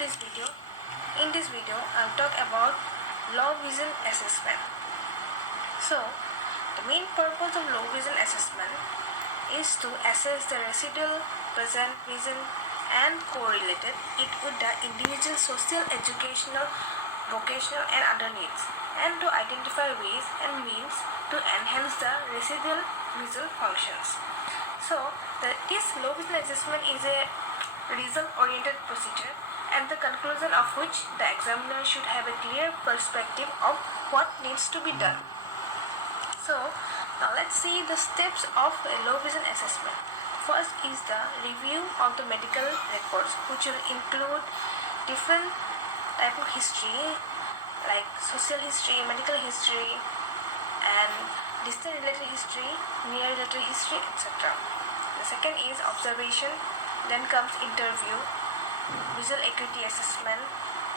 this video. In this video, I'll talk about low vision assessment. So, the main purpose of low vision assessment is to assess the residual, present vision and correlated it with the individual social, educational, vocational and other needs, and to identify ways and means to enhance the residual visual functions. So, this low vision assessment is a result-oriented procedure at the conclusion of which the examiner should have a clear perspective of what needs to be done. So, now let's see the steps of a low vision assessment. First is the review of the medical records, which will include different type of history like social history, medical history and distant related history, near related history, etc. The second is observation, then comes interview, visual acuity assessment,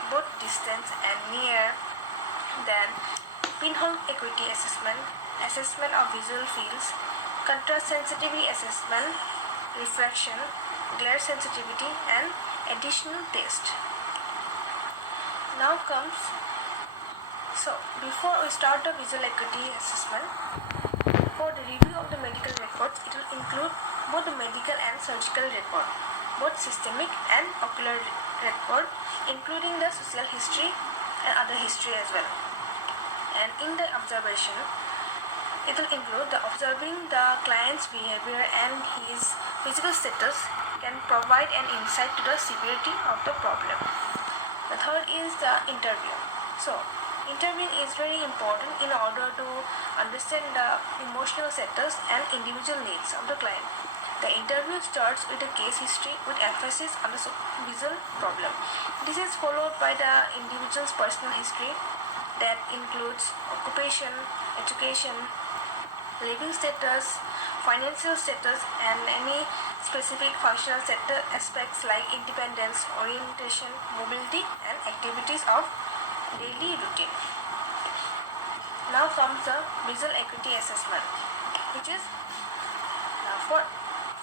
both distance and near, then pinhole acuity assessment, assessment of visual fields, contrast sensitivity assessment, refraction, glare sensitivity and additional test. Now comes, before we start the visual acuity assessment, for the review of the medical records, it will include both the medical and surgical record, both systemic and ocular record, including the social history and other history as well. And in the observation, it will include the observing the client's behavior and his physical status can provide an insight to the severity of the problem. The third is the interview. So, interviewing is very important in order to understand the emotional status and individual needs of the client. The interview starts with the case history with emphasis on the visual problem. This is followed by the individual's personal history that includes occupation, education, living status, financial status and any specific functional aspects like independence, orientation, mobility and activities of daily routine. Now comes the visual acuity assessment, which is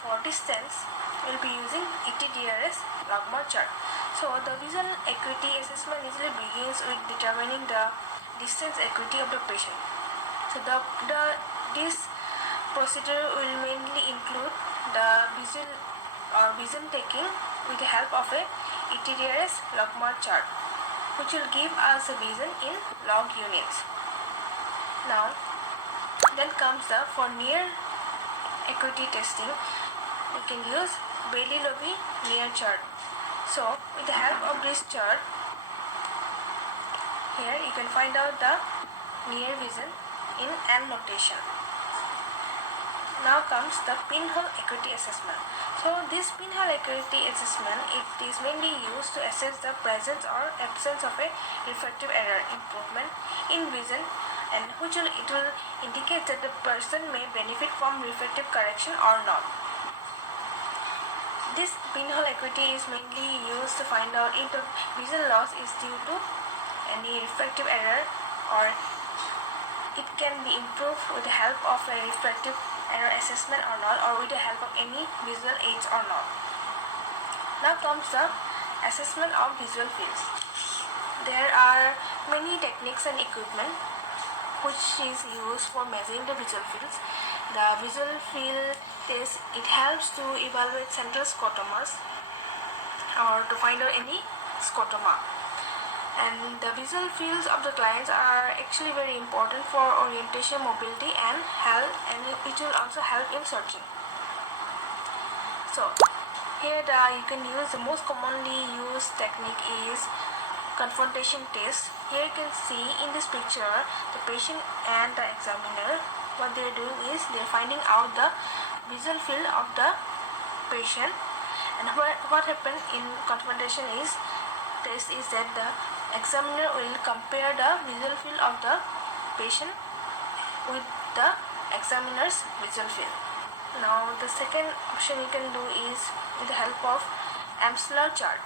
for distance we will be using ETDRS logMAR chart. So the visual acuity assessment usually begins with determining the distance acuity of the patient. So this procedure will mainly include the vision taking with the help of a ETDRS logMAR chart, which will give us a vision in log units. Now, then comes the for near acuity testing, we can use Bailey-Lowy near chart. So, with the help of this chart, here you can find out the near vision in annotation. Now comes the pinhole acuity assessment. So this pinhole acuity assessment, it is mainly used to assess the presence or absence of a refractive error improvement in vision, and it will indicate that the person may benefit from refractive correction or not. This pinhole acuity is mainly used to find out if the vision loss is due to any refractive error or it can be improved with the help of a refractive error assessment or not, or with the help of any visual aids or not. Now comes the assessment of visual fields. There are many techniques and equipment which is used for measuring the visual fields. The visual field test, it helps to evaluate central scotomas or to find out any scotoma. And the visual fields of the clients are actually very important for orientation, mobility and health, and it will also help in searching. So here you can use the most commonly used technique is confrontation test. Here you can see in this picture the patient and the examiner, what they are doing is they are finding out the visual field of the patient, and what happened in confrontation test is that the examiner will compare the visual field of the patient with the examiner's visual field. Now the second option you can do is with the help of Amsler chart.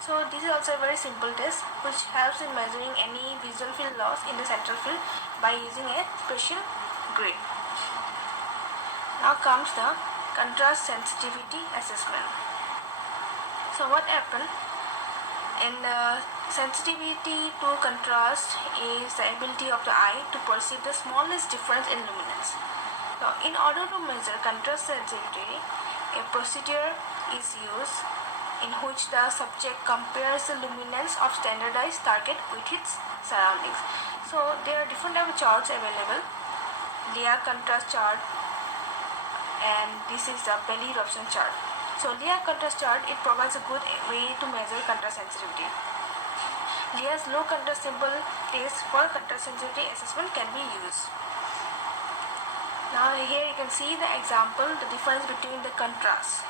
So this is also a very simple test which helps in measuring any visual field loss in the central field by using a special grid. Now comes the contrast sensitivity assessment. So what happened? And sensitivity to contrast is the ability of the eye to perceive the smallest difference in luminance. So, in order to measure contrast sensitivity, a procedure is used in which the subject compares the luminance of standardized target with its surroundings. So, there are different type of charts available. Lear contrast chart, and this is the Belly eruption chart. So, Lear contrast chart, it provides a good way to measure contrast sensitivity. Lear's low contrast symbol test for contrast sensitivity assessment can be used. Now here you can see the example, the difference between the contrast.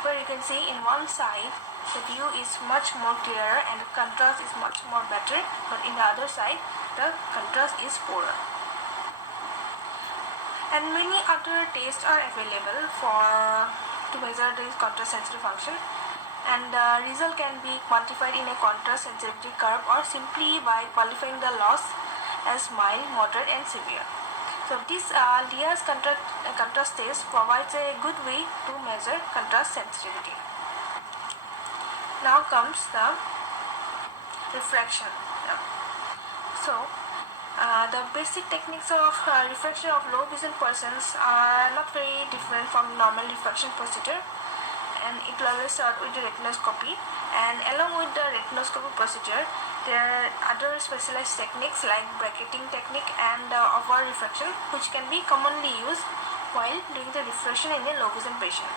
Where you can see in one side the view is much more clearer and the contrast is much more better, but in the other side the contrast is poorer. And many other tests are available to measure this contrast sensitive function, and the result can be quantified in a contrast sensitivity curve or simply by qualifying the loss as mild, moderate and severe. So this Lear's contrast test provides a good way to measure contrast sensitivity. Now comes the refraction. So the basic techniques of refraction of low vision persons are not very different from normal refraction procedure, and it will always start with the retinoscopy, and along with the retinoscopy procedure there are other specialized techniques like bracketing technique and over refraction, which can be commonly used while doing the refraction in a low vision patient.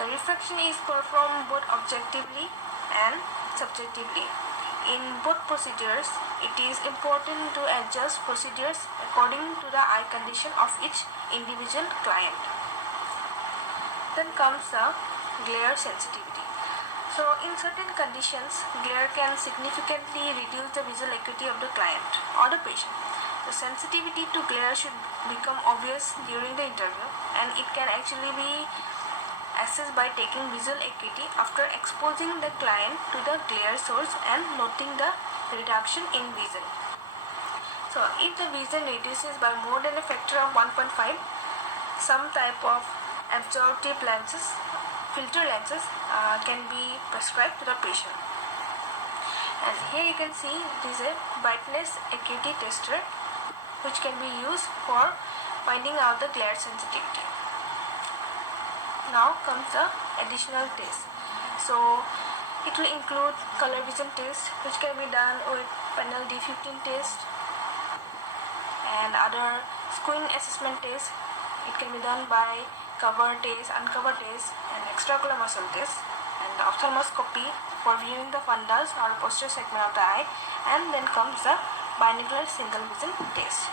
The refraction is performed both objectively and subjectively. In both procedures, it is important to adjust procedures according to the eye condition of each individual client. Then comes the glare sensitivity. So in certain conditions, glare can significantly reduce the visual acuity of the client or the patient. The sensitivity to glare should become obvious during the interview, and it can actually be assessed by taking visual acuity after exposing the client to the glare source and noting the reduction in vision. So if the vision reduces by more than a factor of 1.5, some type of absorptive lenses, filter lenses can be prescribed to the patient. And here you can see it is a brightness acuity tester which can be used for finding out the glare sensitivity. Now comes the additional test. So it will include color vision test, which can be done with panel D15 test, and other squint assessment test. It can be done by cover test, uncover test, and extraocular muscle test, and the ophthalmoscopy for viewing the fundus or posterior segment of the eye, and then comes the binocular single vision test.